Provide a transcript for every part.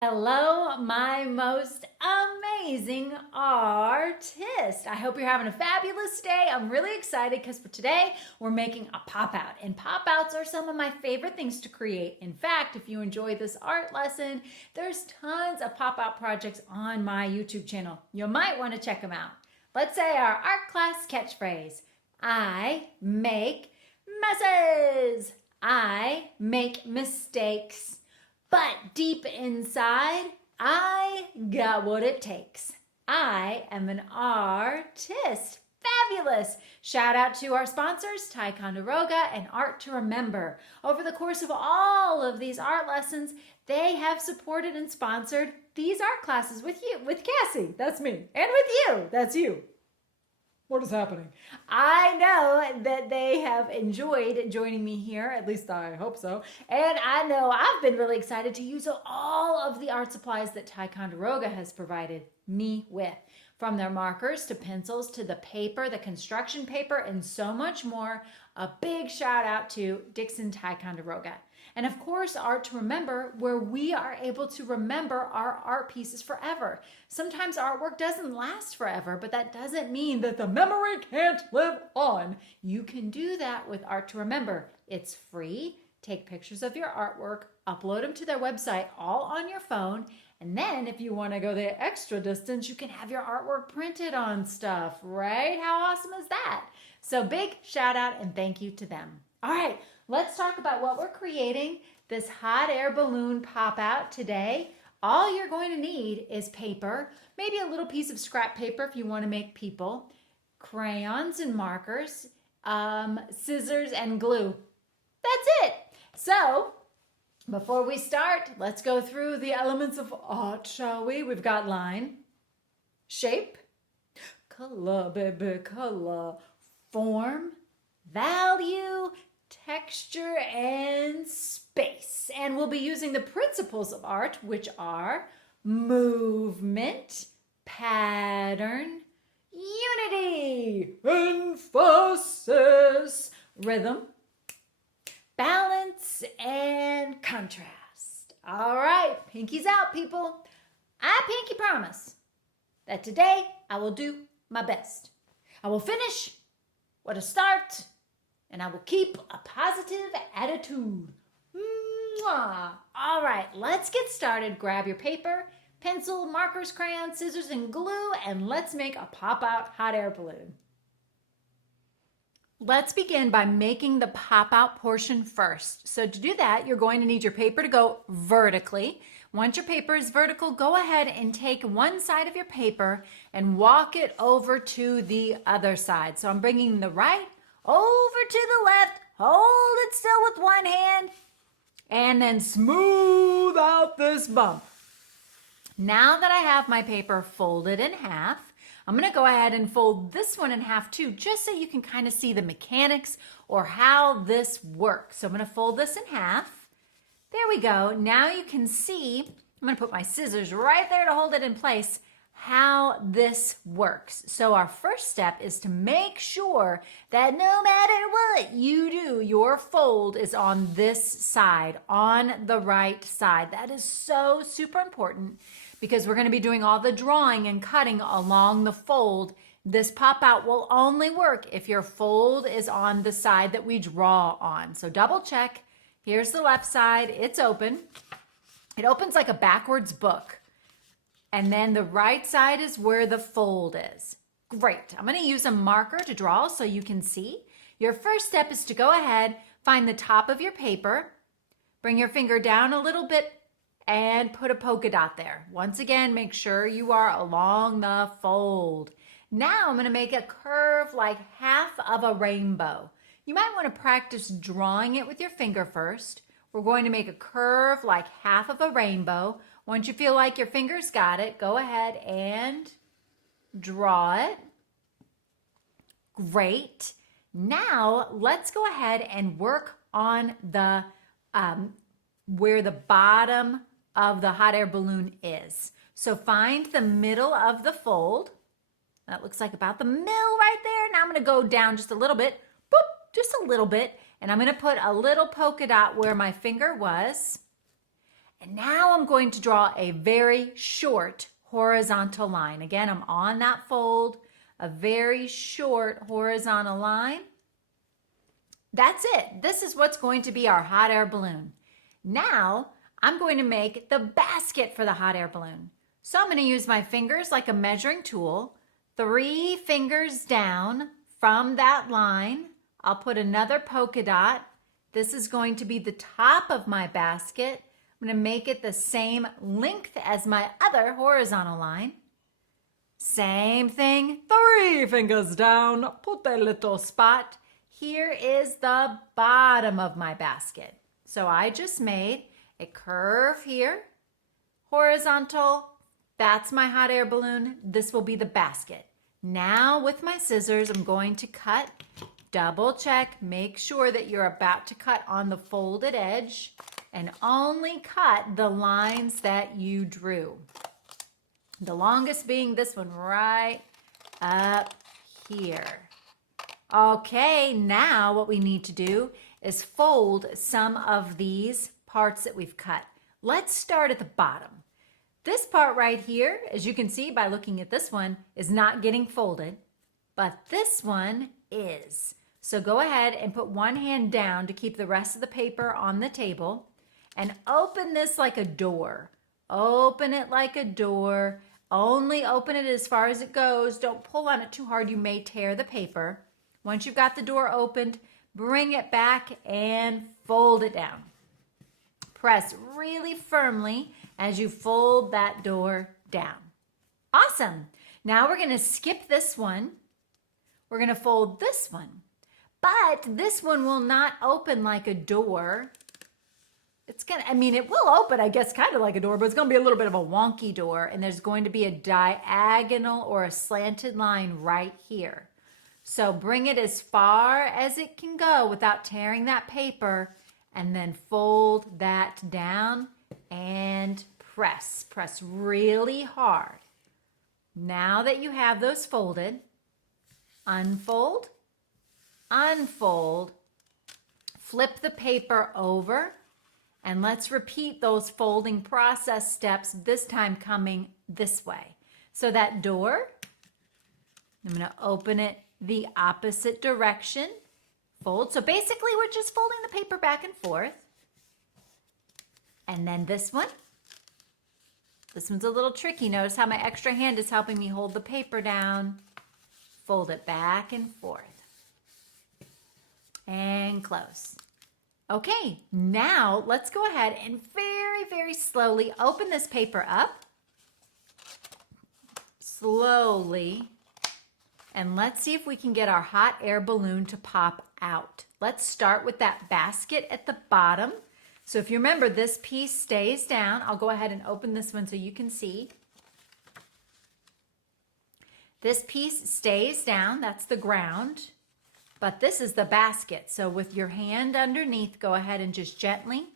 Hello, my most amazing artist. I hope you're having a fabulous day. I'm really excited because for today we're making a pop out, and pop outs are some of my favorite things to create. In fact, if you enjoy this art lesson, there's tons of pop out projects on my YouTube channel. You might want to check them out. Let's say our art class catchphrase: I make messes. I make mistakes. But deep inside, I got what it takes. I am an artist. Fabulous! Shout out to our sponsors, Ticonderoga and Art to Remember. Over the course of all of these art lessons, they have supported and sponsored these art classes with you, with Cassie, that's me, and with you, that's you. What is happening? I know that they have enjoyed joining me here, at least I hope so. And I know I've been really excited to use all of the art supplies that Ticonderoga has provided me with. From their markers to pencils to the paper, the construction paper, and so much more. A big shout out to Dixon Ticonderoga. And of course, Art to Remember, where we are able to remember our art pieces forever. Sometimes artwork doesn't last forever, but that doesn't mean that the memory can't live on. You can do that with Art to Remember. It's free. Take pictures of your artwork, upload them to their website all on your phone, and then if you want to go the extra distance, you can have your artwork printed on stuff, right? How awesome is that? So big shout out and thank you to them. All right, let's talk about what we're creating, this hot air balloon pop out today. All you're going to need is paper, maybe a little piece of scrap paper if you want to make people, crayons and markers, scissors and glue. That's it. So before we start, let's go through the elements of art, shall we? We've got line, shape, color, baby, color, form, value, texture, and space. And we'll be using the principles of art, which are movement, pattern, unity, emphasis, rhythm, balance, and contrast. All right, pinkies out, people. I pinky promise that today I will do my best. I will finish what I start, and I will keep a positive attitude. Mwah. All right, let's get started. Grab your paper, pencil, markers, crayons, scissors, and glue, and let's make a pop-out hot air balloon. Let's begin by making the pop-out portion first. So to do that, you're going to need your paper to go vertically. Once your paper is vertical, go ahead and take one side of your paper and walk it over to the other side. So I'm bringing the right over to the left, hold it still with one hand, and then smooth out this bump. Now that I have my paper folded in half, I'm going to go ahead and fold this one in half too, just so you can kind of see the mechanics or how this works. So I'm going to fold this in half. There we go. Now you can see, I'm going to put my scissors right there to hold it in place, how this works. So our first step is to make sure that no matter what you do, your fold is on this side, on the right side. That is so super important because we're going to be doing all the drawing and cutting along the fold. This pop out will only work if your fold is on the side that we draw on. So double check. Here's the left side. It's open. It opens like a backwards book. And then the right side is where the fold is. Great. I'm going to use a marker to draw so you can see. Your first step is to go ahead, find the top of your paper, bring your finger down a little bit, and put a polka dot there. Once again, make sure you are along the fold. Now I'm going to make a curve like half of a rainbow. You might want to practice drawing it with your finger first. We're going to make a curve like half of a rainbow. Once you feel like your fingers got it, go ahead and draw it. Great. Now let's go ahead and work on the where the bottom of the hot air balloon is. So find the middle of the fold. That looks like about the middle right there. Now I'm going to go down just a little bit, boop, just a little bit, and I'm going to put a little polka dot where my finger was. And now I'm going to draw a very short horizontal line. Again, I'm on that fold, a very short horizontal line. That's it. This is what's going to be our hot air balloon. Now, I'm going to make the basket for the hot air balloon. So I'm going to use my fingers like a measuring tool, 3 fingers down from that line. I'll put another polka dot. This is going to be the top of my basket. I'm going to make it the same length as my other horizontal line. Same thing, 3 fingers down, put a little spot. Here is the bottom of my basket. So I just made a curve here, horizontal. That's my hot air balloon. This will be the basket. Now with my scissors, I'm going to cut. Double check, make sure that you're about to cut on the folded edge and only cut the lines that you drew. The longest being this one right up here. Okay, now what we need to do is fold some of these parts that we've cut. Let's start at the bottom. This part right here, as you can see by looking at this one, is not getting folded, but this one is. So go ahead and put one hand down to keep the rest of the paper on the table and open this like a door. Open it like a door. Only open it as far as it goes. Don't pull on it too hard. You may tear the paper. Once you've got the door opened, bring it back and fold it down. Press really firmly as you fold that door down. Awesome. Now we're going to skip this one. We're going to fold this one. But this one will not open like a door. It's going to, it will open, I guess, kind of like a door, but it's going to be a little bit of a wonky door. And there's going to be a diagonal or a slanted line right here. So bring it as far as it can go without tearing that paper, and then fold that down and press. Press really hard. Now that you have those folded, unfold, unfold, flip the paper over, and let's repeat those folding process steps, this time coming this way. So that door, I'm going to open it the opposite direction, fold. So basically we're just folding the paper back and forth. And then this one's a little tricky. Notice how my extra hand is helping me hold the paper down. Fold it back and forth. And close. Okay, now let's go ahead and very, very slowly open this paper up. Slowly. And let's see if we can get our hot air balloon to pop out. Let's start with that basket at the bottom. So if you remember, this piece stays down. I'll go ahead and open this one so you can see. This piece stays down. That's the ground. But this is the basket. So with your hand underneath, go ahead and just gently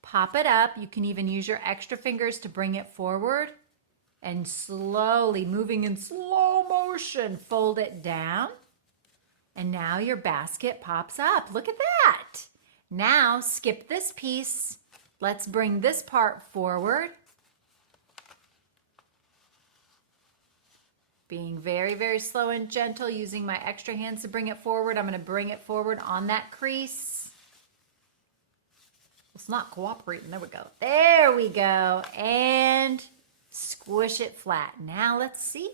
pop it up. You can even use your extra fingers to bring it forward. And slowly, moving in slow motion, fold it down. And now your basket pops up. Look at that. Now skip this piece. Let's bring this part forward. Being very, very slow and gentle, using my extra hands to bring it forward. I'm going to bring it forward on that crease. It's not cooperating. There we go. There we go. And squish it flat. Now let's see.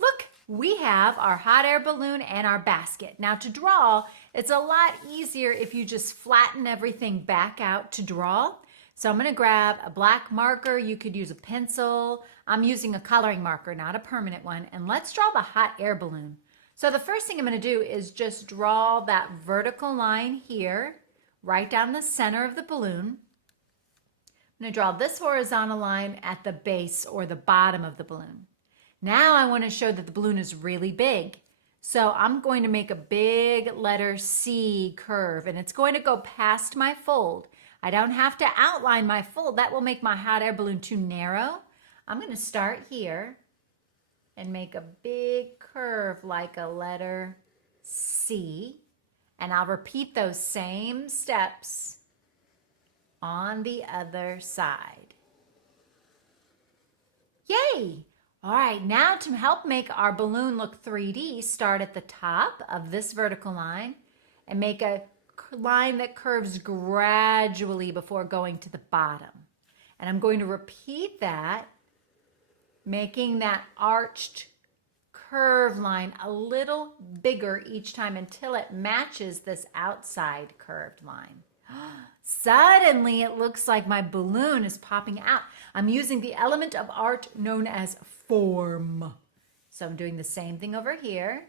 Look, we have our hot air balloon and our basket. Now to draw, it's a lot easier if you just flatten everything back out to draw. So I'm going to grab a black marker. You could use a pencil. I'm using a coloring marker, not a permanent one. And let's draw the hot air balloon. So the first thing I'm going to do is just draw that vertical line here, right down the center of the balloon. I'm going to draw this horizontal line at the base or the bottom of the balloon. Now I want to show that the balloon is really big. So I'm going to make a big letter C curve, and it's going to go past my fold. I don't have to outline my fold. That will make my hot air balloon too narrow. I'm going to start here and make a big curve like a letter C. And I'll repeat those same steps on the other side. Yay! All right, now to help make our balloon look 3D, start at the top of this vertical line and make a line that curves gradually before going to the bottom. And I'm going to repeat that, making that arched curve line a little bigger each time until it matches this outside curved line. Suddenly, it looks like my balloon is popping out. I'm using the element of art known as form. So I'm doing the same thing over here.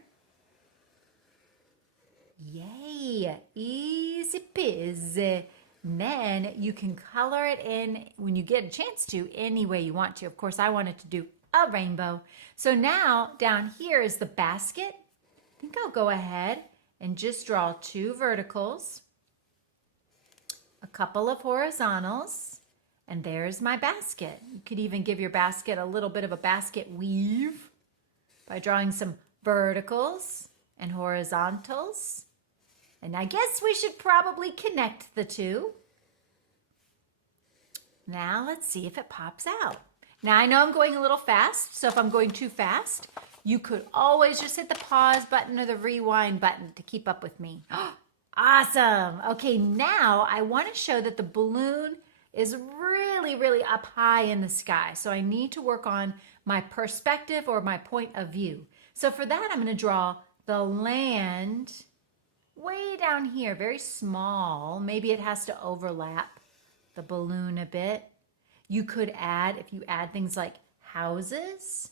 Yay, easy peasy. And then you can color it in when you get a chance to any way you want to. Of course, I wanted to do a rainbow. So now down here is the basket. I think I'll go ahead and just draw 2 verticals, a couple of horizontals, and there's my basket. You could even give your basket a little bit of a basket weave by drawing some verticals and horizontals. And I guess we should probably connect the 2. Now let's see if it pops out. Now I know I'm going a little fast, so if I'm going too fast, you could always just hit the pause button or the rewind button to keep up with me. Awesome. Okay, now I want to show that the balloon is really, really up high in the sky. So I need to work on my perspective or my point of view. So for that, I'm going to draw the land way down here, very small. Maybe it has to overlap the balloon a bit. You could add, if you add things like houses,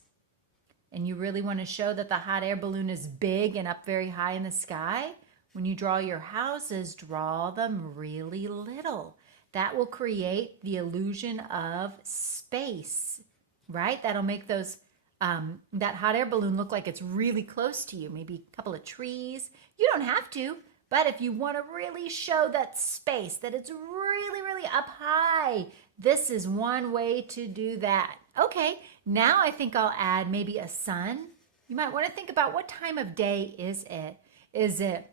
and you really want to show that the hot air balloon is big and up very high in the sky, when you draw your houses, draw them really little. That will create the illusion of space, right? That'll make those that hot air balloon look like it's really close to you. Maybe a couple of trees. You don't have to, but if you want to really show that space, that it's really, really up high, this is one way to do that. Okay, now I think I'll add maybe a sun. You might want to think about what time of day is it? Is it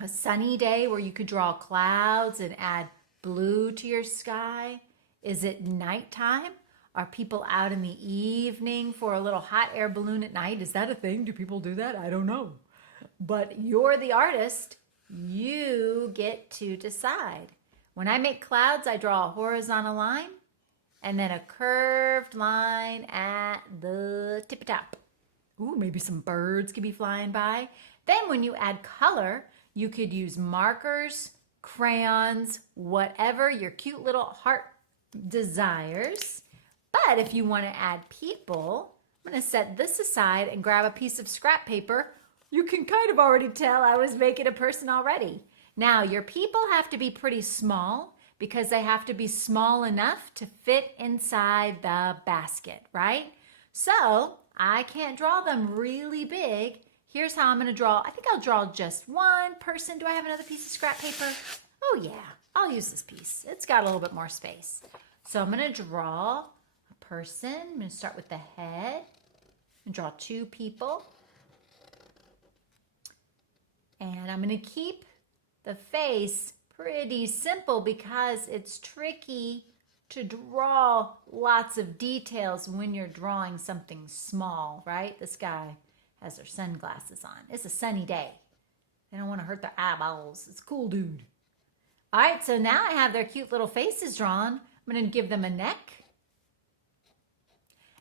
a sunny day where you could draw clouds and add blue to your sky? Is it nighttime? Are people out in the evening for a little hot air balloon at night? Is that a thing? Do people do that? I don't know. But you're the artist. You get to decide. When I make clouds, I draw a horizontal line and then a curved line at the tippy top. Ooh, maybe some birds could be flying by. Then when you add color, you could use markers, crayons, whatever your cute little heart desires. But if you want to add people, I'm going to set this aside and grab a piece of scrap paper. You can kind of already tell I was making a person already. Now, your people have to be pretty small because they have to be small enough to fit inside the basket, right? So I can't draw them really big. Here's how I'm going to draw. I think I'll draw just one person. Do I have another piece of scrap paper? Oh, yeah. I'll use this piece. It's got a little bit more space. So I'm going to draw a person. I'm going to start with the head and draw 2 people. And I'm going to keep the face pretty simple because it's tricky to draw lots of details when you're drawing something small, right? This guy has their sunglasses on. It's a sunny day. They don't want to hurt their eyeballs. It's a cool dude. All right, so now I have their cute little faces drawn. I'm going to give them a neck.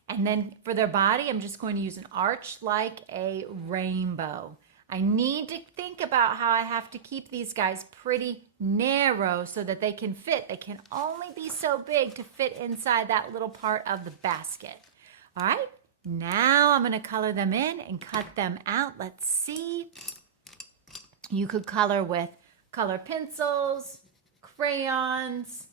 And then for their body, I'm just going to use an arch like a rainbow. I need to think about how I have to keep these guys pretty narrow so that they can fit. They can only be so big to fit inside that little part of the basket. All right, now I'm going to color them in and cut them out. Let's see. You could color with color pencils, crayons,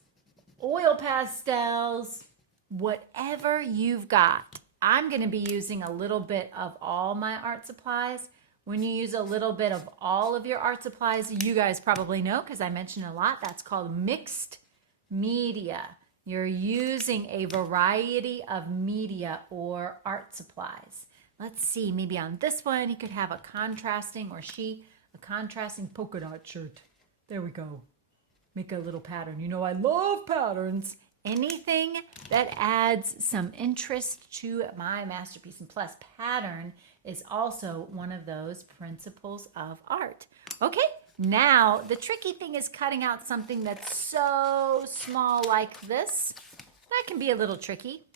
oil pastels, whatever you've got. I'm going to be using a little bit of all my art supplies. When you use a little bit of all of your art supplies, you guys probably know because I mentioned a lot, that's called mixed media. You're using a variety of media or art supplies. Let's see, maybe on this one, he could have a contrasting, or she, a contrasting polka dot shirt. There we go. make a little pattern. You know, I love patterns. Anything that adds some interest to my masterpiece. And plus, pattern is also one of those principles of art. Okay, now the tricky thing is cutting out something that's so small like this. That can be a little tricky.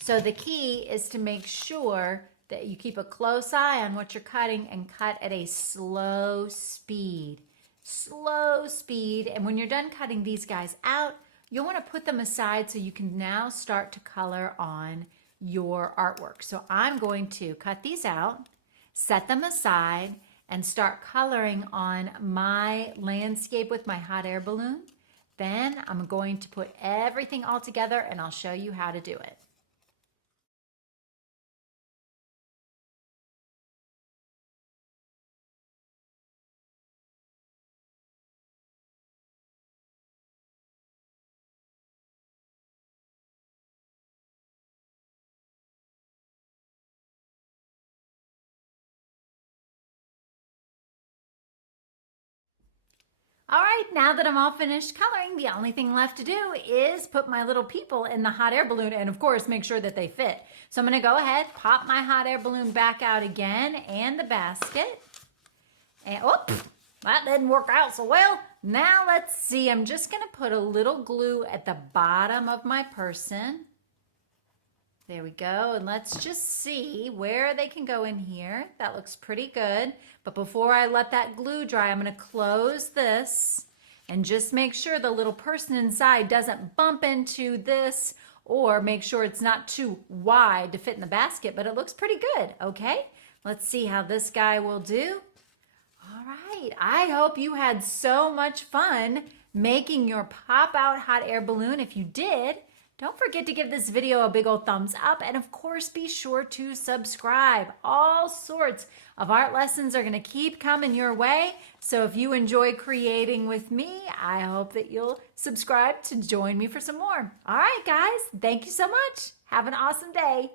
So the key is to make sure that you keep a close eye on what you're cutting and cut at a slow speed. Slow speed. And when you're done cutting these guys out, you'll want to put them aside so you can now start to color on your artwork. So I'm going to cut these out, set them aside, and start coloring on my landscape with my hot air balloon. Then I'm going to put everything all together and I'll show you how to do it. All right, now that I'm all finished coloring, the only thing left to do is put my little people in the hot air balloon and of course make sure that they fit. So I'm gonna go ahead, pop my hot air balloon back out again and the basket. And oops, that didn't work out so well. Now let's see, I'm just gonna put a little glue at the bottom of my person. There we go, and let's just see where they can go in here. That looks pretty good. But before I let that glue dry, I'm gonna close this and just make sure the little person inside doesn't bump into this, or make sure it's not too wide to fit in the basket, but it looks pretty good, okay? Let's see how this guy will do. All right, I hope you had so much fun making your pop-out hot air balloon. If you did, don't forget to give this video a big old thumbs up, and of course be sure to subscribe. All sorts of art lessons are going to keep coming your way, so if you enjoy creating with me, I hope that you'll subscribe to join me for some more. All right, guys, thank you so much. Have an awesome day.